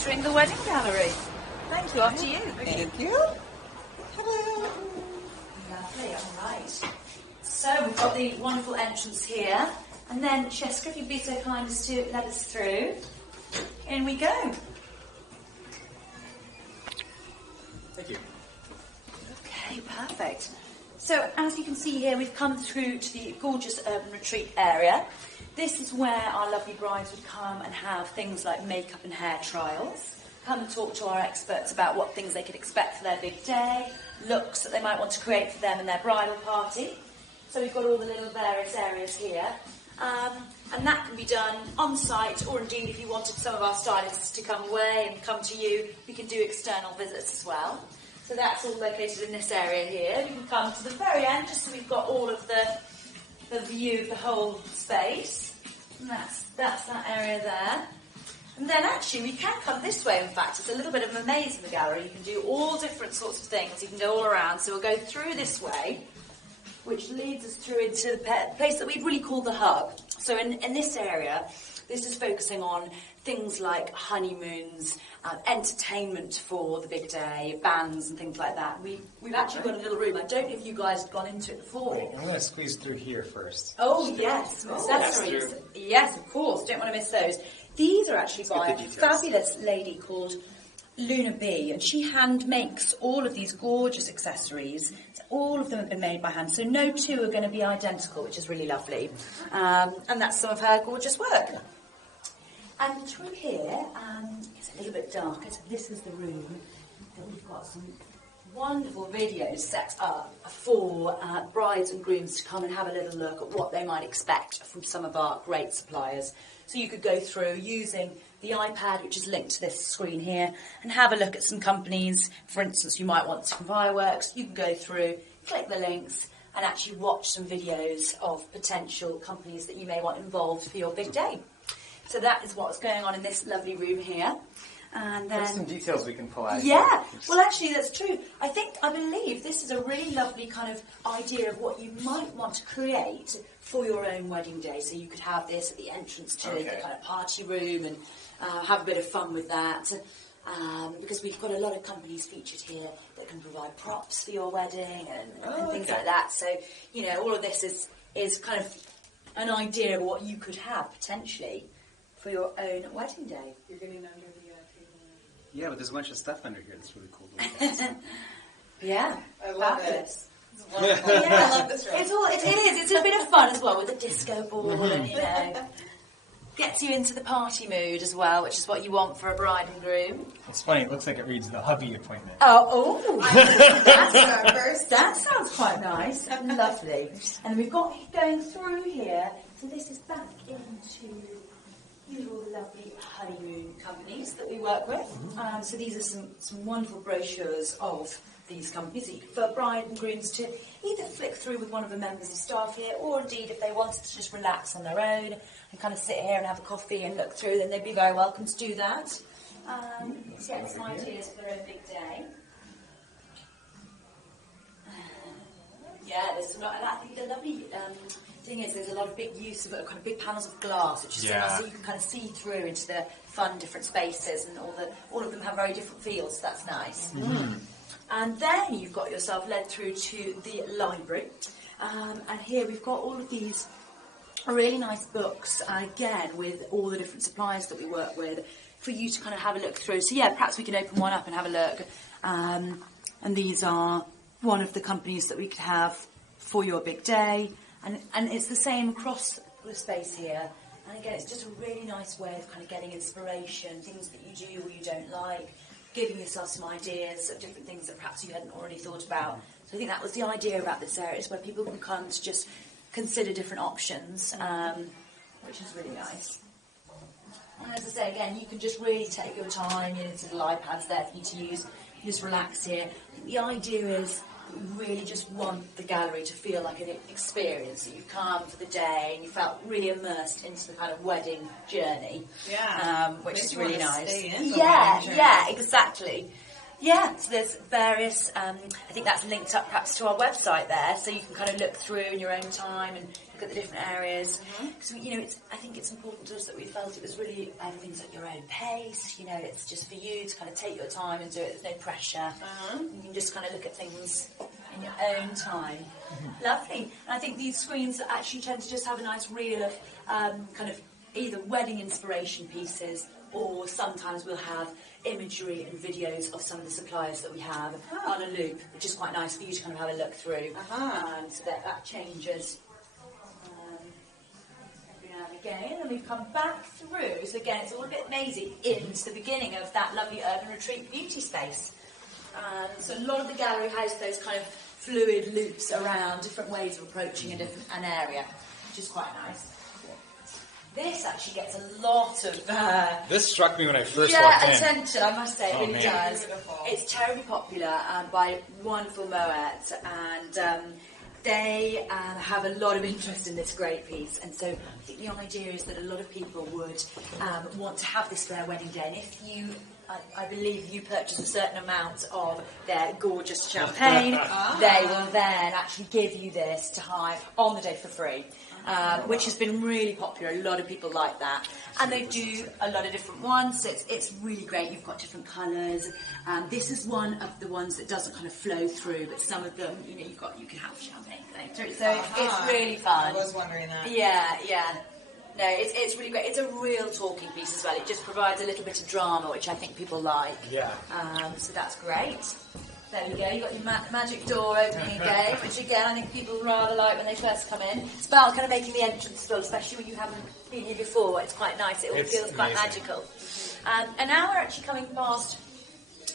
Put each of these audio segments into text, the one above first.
entering the wedding gallery. Thank you, after you. Thank you. Hello. Lovely, all right. So we've got the wonderful entrance here. And then, Sheska, if you'd be so kind as to let us through. In we go. Thank you. Okay, perfect. So, as you can see here, we've come through to the gorgeous urban retreat area. This is where our lovely brides would come and have things like makeup and hair trials. Come and talk to our experts about what things they could expect for their big day, looks that they might want to create for them and their bridal party. So we've got all the little various areas here. And that can be done on site, or indeed if you wanted some of our stylists to come away and come to you, we can do external visits as well. So that's all located in this area here. You can come to the very end, just so we've got all of the view of the whole space. And that's that area there. And then actually we can come this way, in fact. It's a little bit of a maze in the gallery. You can do all different sorts of things. You can go all around. So we'll go through this way, which leads us through into the place that we've really called the hub. So in this area, this is focusing on things like honeymoons, entertainment for the big day, bands and things like that. We've actually got a little room. I don't know if you guys have gone into it before. Wait, I'm going to squeeze through here first. Oh, yes, accessories. Yes, of course. Don't want to miss those. These are actually by a fabulous lady called Luna B, and she hand makes all of these gorgeous accessories. All of them have been made by hand, so no two are going to be identical, which is really lovely. And that's some of her gorgeous work. And through here, it's a little bit darker, so this is the room that we've got some wonderful videos set up for brides and grooms to come and have a little look at what they might expect from some of our great suppliers. So you could go through using the iPad, which is linked to this screen here, and have a look at some companies. For instance, you might want some fireworks. You can go through, click the links, and actually watch some videos of potential companies that you may want involved for your big day. So that is what's going on in this lovely room here. And then there's some details we can pull out. Yeah, well actually that's true. I believe this is a really lovely kind of idea of what you might want to create for your own wedding day. So you could have this at the entrance to the kind of party room and have a bit of fun with that. Because we've got a lot of companies featured here that can provide props for your wedding and things like that. So, you know, all of this is kind of an idea of what you could have potentially for your own wedding day. You're getting under the table. Yeah, but there's a bunch of stuff under here that's really cool. Yeah, I love fabulous. it. I love this room. It's a bit of fun as well with the disco ball and, you know, gets you into the party mood as well, which is what you want for a bride and groom. It's funny, it looks like it reads the hubby appointment. That sounds quite nice and lovely. And we've got going through here, so this is back into all the lovely honeymoon companies that we work with. So these are some wonderful brochures of these companies for bride and grooms to either flick through with one of the members of staff here, or indeed if they wanted to just relax on their own and kind of sit here and have a coffee and look through, then they'd be very welcome to do that. Get some ideas for their own big day. Yeah, there's some, and I think the lovely thing is there's a lot of big use of kind of big panels of glass, which is so nice, so you can kind of see through into the fun different spaces, and all of them have very different feels, so that's nice. And then you've got yourself led through to the library, and here we've got all of these really nice books, again with all the different suppliers that we work with, for you to kind of have a look through. So yeah, perhaps we can open one up and have a look. And these are one of the companies that we could have for your big day. And it's the same across the space here. And again, it's just a really nice way of kind of getting inspiration, things that you do or you don't like, giving yourself some ideas of different things that perhaps you hadn't already thought about. So I think that was the idea about this area, is where people can come to just consider different options, which is really nice. And as I say, again, you can just really take your time. You know, there's little iPads there for you to use. You just relax here. The idea is you really just want the gallery to feel like an experience, that you've come for the day and you felt really immersed into the kind of wedding journey. Yeah. Which is really nice. Yeah, exactly. Yeah, so there's various, I think that's linked up perhaps to our website there, so you can kind of look through in your own time and look at the different areas. Because, you know, I think it's important to us that we felt it was really, everything's at your own pace, you know, it's just for you to kind of take your time and do it, there's no pressure. You can just kind of look at things in your own time. Lovely. And I think these screens actually tend to just have a nice reel of kind of either wedding inspiration pieces, or sometimes we'll have imagery and videos of some of the suppliers that we have on a loop, which is quite nice for you to kind of have a look through. So that changes every now and again. And we've come back through, so again it's all a bit mazy, into the beginning of that lovely urban retreat beauty space. So a lot of the gallery has those kind of fluid loops around different ways of approaching an area, which is quite nice. This actually gets a lot of... this struck me when I first walked in. attention, I must say, it really man. does. It's terribly popular by wonderful Moet, and they have a lot of interest in this great piece, and so I think the idea is that a lot of people would want to have this for their wedding day, and if you... I believe you purchase a certain amount of their gorgeous champagne, they will then actually give you this to hire on the day for free, which has been really popular. A lot of people like that. And they do a lot of different ones, so it's really great. You've got different colours. This is one of the ones that doesn't kind of flow through, but some of them, you know, you can have champagne flowing through. So it's really fun. I was wondering that. Yeah. No, it's really great. It's a real talking piece as well. It just provides a little bit of drama, which I think people like. Yeah. So that's great. There we go. You've got your magic door opening again, which again I think people rather like when they first come in. It's about kind of making the entrance feel, especially when you haven't been here before. It's quite nice. It all feels quite magical. And now we're actually coming past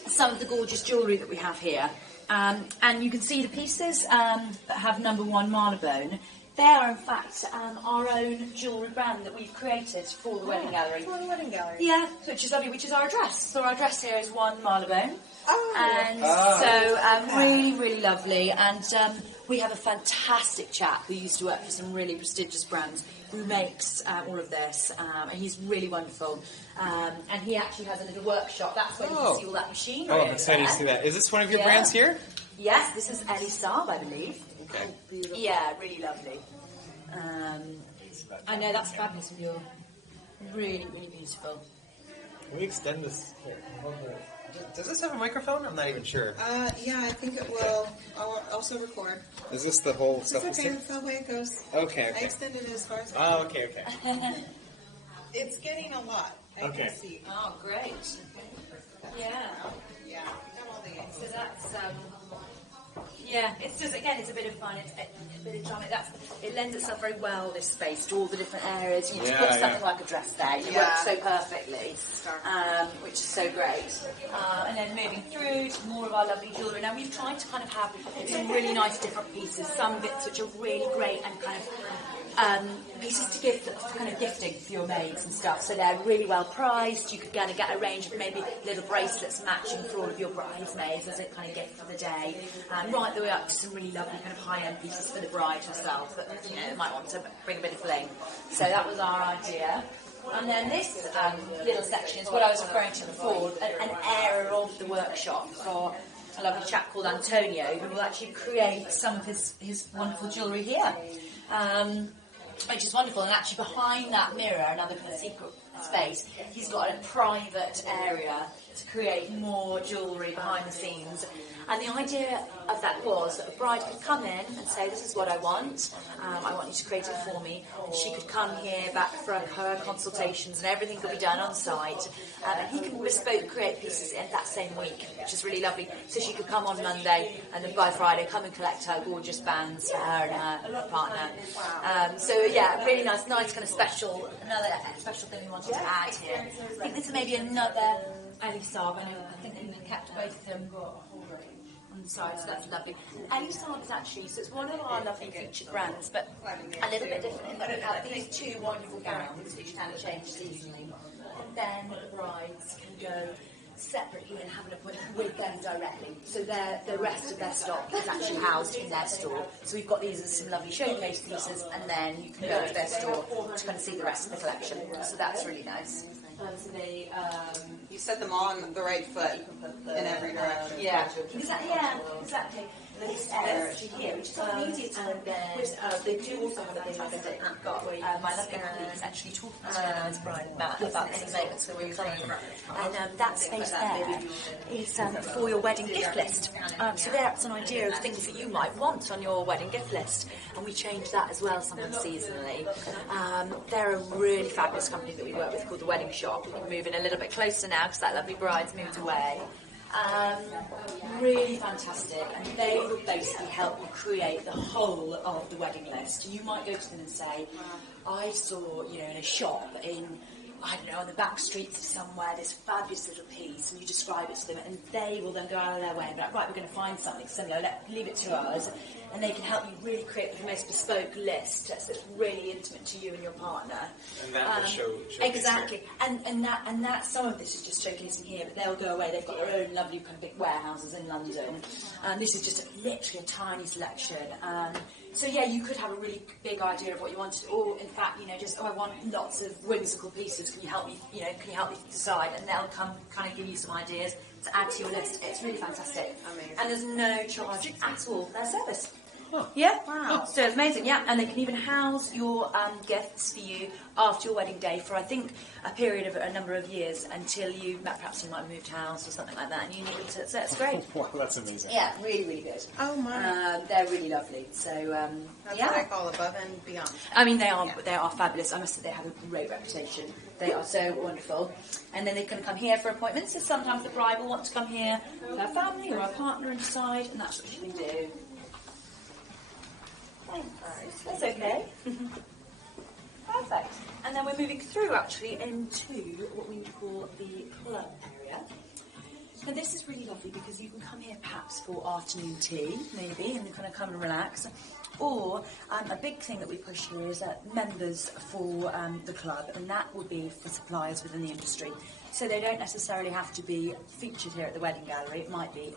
some of the gorgeous jewellery that we have here. And you can see the pieces that have number 1 Marylebone. They are, in fact, our own jewellery brand that we've created for the wedding gallery. For the wedding gallery. Yeah, which is lovely, which is our address. So our address here is 1 Marylebone. And so really, really lovely. And we have a fantastic chap who used to work for some really prestigious brands who makes all of this. And he's really wonderful. And he actually has a little workshop. That's where you can see all that machinery. Oh, I'm excited to see that. Is this one of your brands here? Yes, this is Elie Saab, I believe. Okay. Beautiful. Yeah, really lovely. I know, that's fabulous of you. Really, really beautiful. Can we extend this here? Does this have a microphone? I'm not even sure. Yeah, I think it will. I'll also record. Is this the whole It's stuff? okay, that's the way it goes. Okay. I extended it as far as I Oh, okay. It's getting a lot. I Okay. can see. Oh, great. Yeah. Yeah. Got all the So that's, yeah, it's just, again, it's a bit of fun, it's a bit of drama. It lends itself very well, this space, to all the different areas. You just put something like a dress there, it works so perfectly, which is so great. And then moving through to more of our lovely jewellery. Now, we've tried to kind of have some really nice different pieces, some bits which are really great and kind of pieces to give for kind of gifting for your maids and stuff. So they're really well priced. You could kind of get a range of maybe little bracelets matching for all of your bridesmaids as a kind of gift for the day. Right the way up to some really lovely kind of high-end pieces for the bride herself that, you know, might want to bring a bit of fling. So that was our idea. And then this little section is what I was referring to before, an area of the workshop for a lovely chap called Antonio, who will actually create some of his wonderful jewellery here. Which is wonderful, and actually behind that mirror, another kind of secret space, he's got a private area to create more jewellery behind the scenes. And the idea of that was that a bride could come in and say, this is what I want you to create it for me. And she could come here back for her consultations, and everything could be done on site. And he can bespoke create pieces in that same week, which is really lovely. So she could come on Monday, and then by Friday come and collect her gorgeous bands for her and her partner. So yeah, really nice kind of special, another special thing we wanted to add here. I think this is maybe another Elie Saab. I think they've kept both of them on the side, so that's lovely. Elie Saab is actually, so it's one of our lovely featured brands, but a little bit different in that we have these 2 wonderful gowns which can change seasonally, and then the brides can go separately and have an appointment with them directly. So the rest of their stock is actually housed in their store. So we've got these as some lovely showcase pieces, and then you can go to their store to kind of see the rest of the collection. So that's really nice. So they, You set them on the right foot in every direction. exactly. this area actually here, which is immediate, and then they do also have a fantastic. I've got my lovely colleagues actually talking to Brian Matt about this moment, so we're excited. And that space there is for your wedding gift list. So that's an idea of things that you might want on your wedding gift list, and we change that as well sometimes seasonally. They're a really fabulous company that we work with called The Wedding Shop. We're moving a little bit closer now because that lovely bride's moved away. Really fantastic, and they will basically help you create the whole of the wedding list. You might go to them and say, I saw, in a shop in, I don't know, on the back streets of somewhere, this fabulous little piece, and you describe it to them, and they will then go out of their way and be like, right, we're going to find something similar, leave it to us, and they can help you really create the most bespoke list that's really intimate to you and your partner. And that will show exactly, and that some of this is just showcasing here, but they'll go away. They've got their own lovely kind of big warehouses in London. This is just literally a tiny selection. So yeah, you could have a really big idea of what you wanted, or in fact, just I want lots of whimsical pieces. Can you help me? Can you help me decide? And they'll come kind of give you some ideas to add to your list. It's really fantastic. Amazing. And there's no charge at all for their service. Huh. Yeah, Wow. So it's amazing, yeah, and they can even house your gifts for you after your wedding day for I think a period of a number of years until perhaps you might have moved house or something like that, and you need to. So it's great. Wow, that's amazing. Yeah, really, really good. Oh my. They're really lovely. So That's yeah, what I call above and beyond. I mean they are fabulous. I must say they have a great reputation. They are so wonderful, and then they can come here for appointments. So sometimes the bride will want to come here with her family or her partner and decide, and that's what she can do. That's okay. Perfect. And then we're moving through actually into what we call the club area. Now this is really lovely because you can come here perhaps for afternoon tea, maybe, and kind of come and relax. Or a big thing that we push here is members for the club, and that will be for suppliers within the industry. So they don't necessarily have to be featured here at the wedding gallery. It might be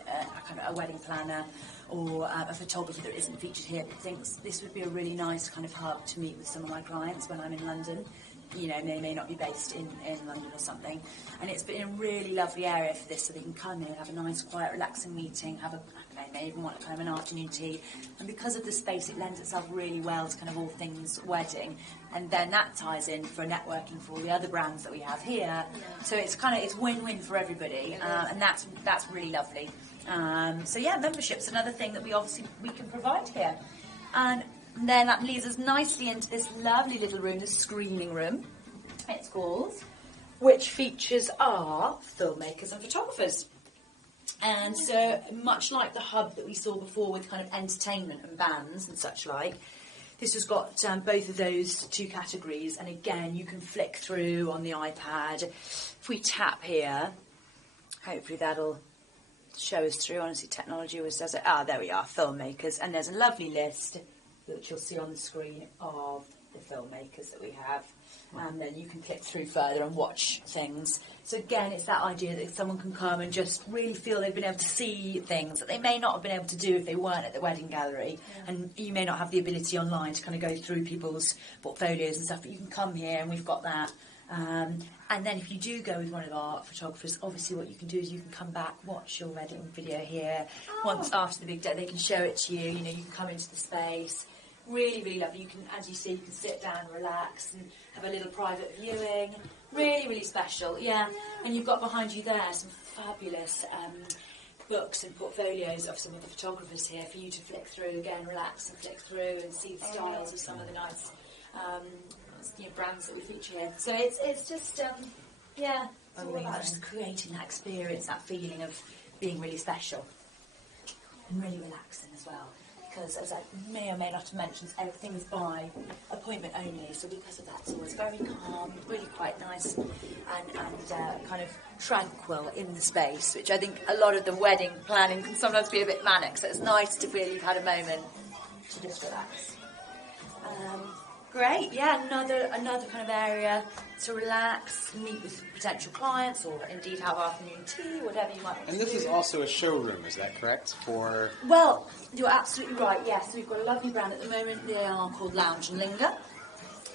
a wedding planner or a photographer that isn't featured here but thinks this would be a really nice kind of hub to meet with some of my clients when I'm in London. They may not be based in London or something. And it's been a really lovely area for this, so they can come in, have a nice, quiet, relaxing meeting, they may even want kind of an afternoon tea. And because of the space, it lends itself really well to kind of all things wedding. And then that ties in for networking for all the other brands that we have here. Yeah. So it's win-win for everybody, and that's really lovely. So yeah, membership's another thing that we can provide here. And then that leads us nicely into this lovely little room, the screening room, it's called, which features our filmmakers and photographers. And so much like the hub that we saw before with kind of entertainment and bands and such like, this has got both of those two categories. And again, you can flick through on the iPad. If we tap here, hopefully that'll show us through. Honestly, technology always does it. There we are, filmmakers. And there's a lovely list which you'll see on the screen of the filmmakers that we have. And then you can click through further and watch things. So again, it's that idea that someone can come and just really feel they've been able to see things that they may not have been able to do if they weren't at the wedding gallery. Yeah. And you may not have the ability online to kind of go through people's portfolios and stuff, but you can come here and we've got that. And then if you do go with one of our photographers, obviously what you can do is you can come back, watch your wedding video here. Once after the big day, they can show it to you. You can come into the space. Really, really lovely. You can, as you see, you can sit down, relax, and have a little private viewing. Really, really special. Yeah. And you've got behind you there some fabulous books and portfolios of some of the photographers here for you to flick through again, relax and flick through and see the styles of some of the nice brands that we feature here. So it's just it's all about just creating that experience, that feeling of being really special and really relaxing as well. Because, as I may or may not have mentioned, everything is by appointment only. So because of that, it's always very calm, really quite nice, and kind of tranquil in the space. Which I think a lot of the wedding planning can sometimes be a bit manic. So it's nice to feel you've had a moment to just relax. Great, yeah, another kind of area to relax, meet with potential clients, or indeed have afternoon tea, whatever you might want to do. And this is also a showroom, is that correct? Well, you're absolutely right, yes. We've got a lovely brand at the moment. They are called Lounge and Linger.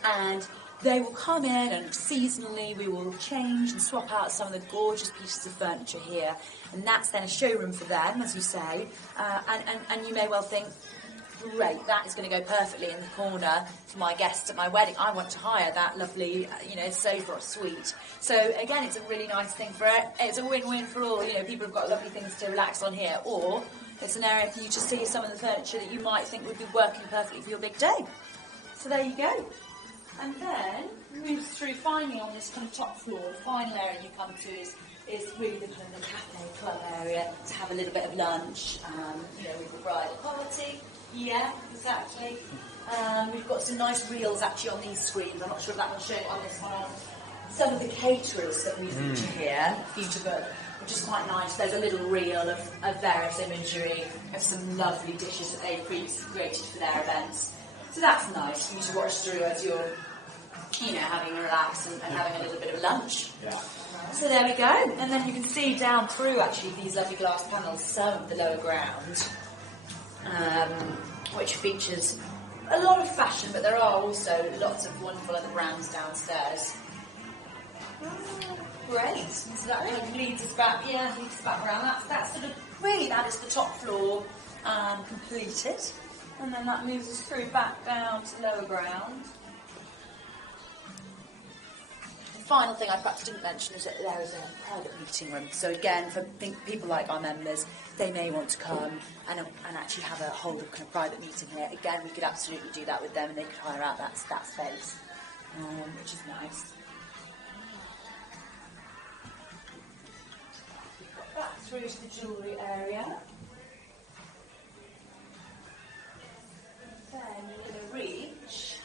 And they will come in and seasonally we will change and swap out some of the gorgeous pieces of furniture here, and that's then a showroom for them, as you say, and you may well think, great, that is going to go perfectly in the corner for my guests at my wedding. I want to hire that lovely, sofa or suite. So again, it's a really nice thing it's a win-win for all. People have got lovely things to relax on here, or it's an area for you to see some of the furniture that you might think would be working perfectly for your big day. So there you go. And then move through finally on this kind of top floor. The final area you come to is really the kind of the cafe club area to have a little bit of lunch. With the bridal party. Yeah, exactly. We've got some nice reels actually on these screens. I'm not sure if that will show on this one. Some of the caterers that we feature here, which is quite nice. There's a little reel of various imagery of some lovely dishes that they've previously created for their events. So that's nice for you to watch through as you're, having a relax and having a little bit of lunch. Yeah. So there we go. And then you can see down through actually these lovely glass panels some of the lower ground. Which features a lot of fashion, but there are also lots of wonderful other brands downstairs. Great. So that kind of leads us back around. That's sort of really, that is the top floor completed. And then that moves us through back down to lower ground. The final thing I perhaps didn't mention is that there is a private meeting room. So again, for people like our members, they may want to come and actually have a hold of kind of private meeting here. Again, we could absolutely do that with them, and they could hire out that space, which is nice. We've got back through to the jewellery area. Then you're going to reach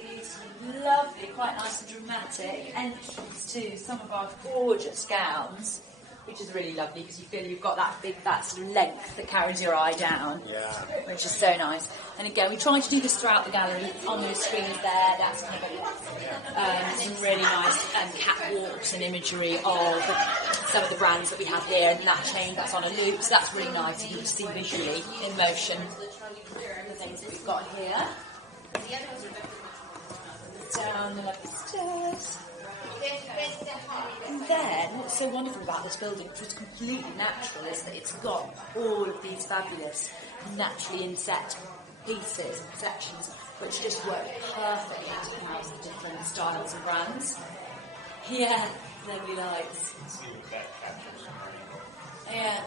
these lovely, quite nice and dramatic entrance to some of our gorgeous gowns, which is really lovely because you feel you've got that sort of length that carries your eye down, which is so nice. And again, we try to do this throughout the gallery. On those screens there, that's kind of some really nice catwalks and imagery of some of the brands that we have here, and that chain that's on a loop, so that's really nice for you to see visually in motion the things that we've got here. Down the lovely stairs. And then, what's so wonderful about this building, which is completely natural, is that it's got all of these fabulous, naturally inset pieces and sections, which just work perfectly to house the different styles and brands. Yeah, lovely lights. Yeah,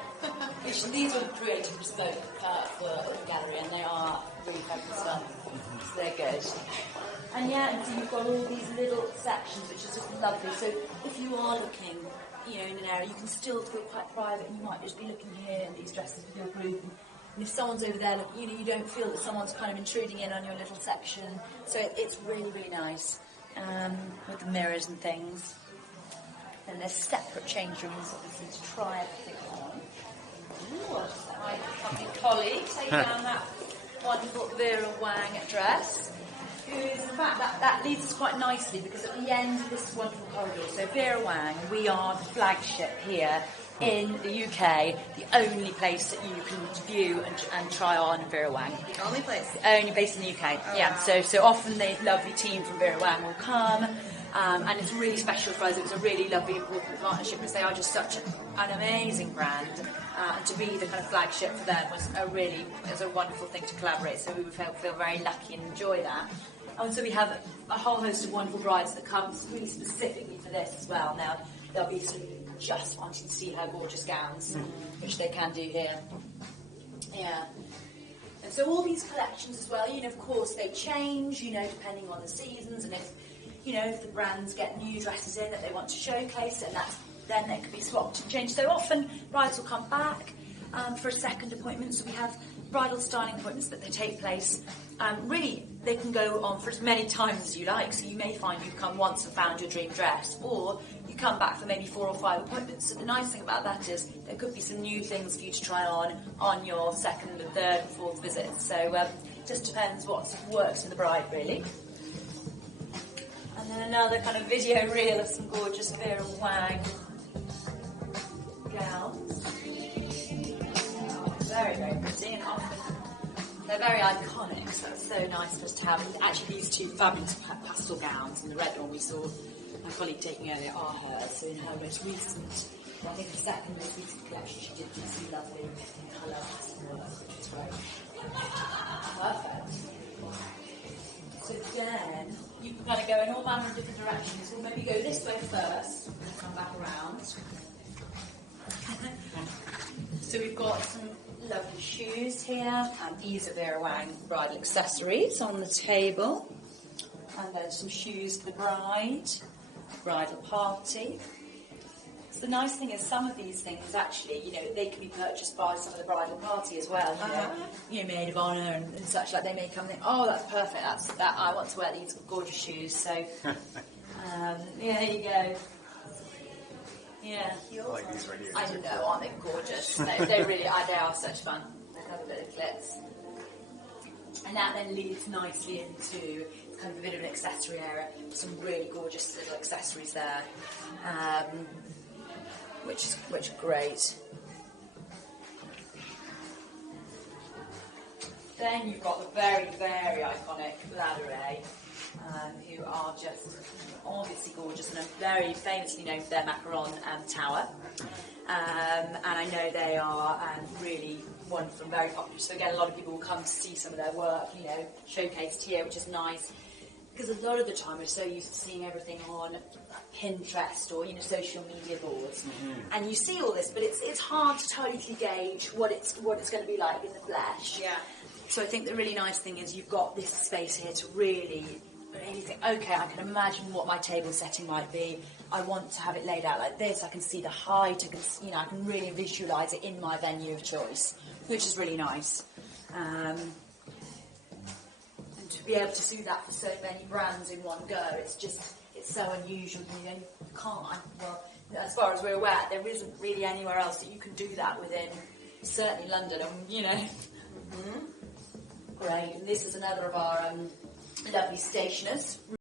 which these were created bespoke for the gallery, and they are really fabulous stuff. So they're good. And yeah, so you've got all these little sections, which is just lovely. So if you are looking, in an area, you can still feel quite private, and you might just be looking here in these dresses with your group. And if someone's over there, you don't feel that someone's kind of intruding in on your little section. So it's really, really nice with the mirrors and things. And there's separate change rooms, obviously, to try everything on. Ooh, my lovely colleague take down that wonderful Vera Wang dress. In fact, that leads us quite nicely, because at the end of this wonderful corridor, so Vera Wang, we are the flagship here in the UK, the only place that you can view and try on Vera Wang. The only place? Only based in the UK, yeah. So often the lovely team from Vera Wang will come, and it's really special for us. It was a really lovely, important partnership, because they are just such an amazing brand. And to be the kind of flagship for them was a wonderful thing to collaborate. So we would feel very lucky and enjoy that. And so we have a whole host of wonderful brides that come really specifically for this as well. Now they'll be sort of just wanting to see her gorgeous gowns, which they can do here. Yeah. And so all these collections as well, of course they change, depending on the seasons, and if the brands get new dresses in that they want to showcase, and then they could be swapped and changed. So often brides will come back for a second appointment. So we have bridal styling appointments that they take place. Really, they can go on for as many times as you like. So you may find you've come once and found your dream dress, or you come back for maybe 4 or 5 appointments. So the nice thing about that is there could be some new things for you to try on your second and third and fourth visit. So it just depends what sort of works for the bride, really. And then another kind of video reel of some gorgeous Vera Wang gowns. Very, very pretty, and often they're very iconic, so it's so nice just to have actually these two fabulous pastel gowns, and the red one we saw my colleague taking earlier are hers, so in her most recent, well, I think the second most recent collection she did this lovely colour pastel work, which is great. Perfect. So then, you can kind of go in all manner of different directions. We'll maybe go this way first, and come back around. So we've got some lovely shoes here, and these are Vera Wang bridal accessories on the table. And then some shoes for the bride, bridal party. So the nice thing is some of these things actually, they can be purchased by some of the bridal party as well. Maid of honour and such, like they may come and think, oh, that's perfect, I want to wear these gorgeous shoes. So, there you go. Yeah. I like these right here. I don't know, aren't they gorgeous? They really are, they are such fun. They have a bit of clips. And that then leads nicely into kind of a bit of an accessory area. Some really gorgeous little accessories there, which are great. Then you've got the very, very iconic Ladurée, who are just obviously gorgeous and are very famously known for their macaron tower. And I know they are really wonderful and very popular. So again, a lot of people will come to see some of their work, showcased here, which is nice. Because a lot of the time we're so used to seeing everything on Pinterest or social media boards, and you see all this, but it's hard to totally gauge what it's going to be like in the flesh. Yeah. So I think the really nice thing is you've got this space here to really think, okay, I can imagine what my table setting might be. I want to have it laid out like this. I can see the height. I can really visualise it in my venue of choice, which is really nice. And to be able to do that for so many brands in one go, it's so unusual. You can't. Well, as far as we're aware, there isn't really anywhere else that you can do that within. Certainly London, Great. And this is another of our lovely stationers.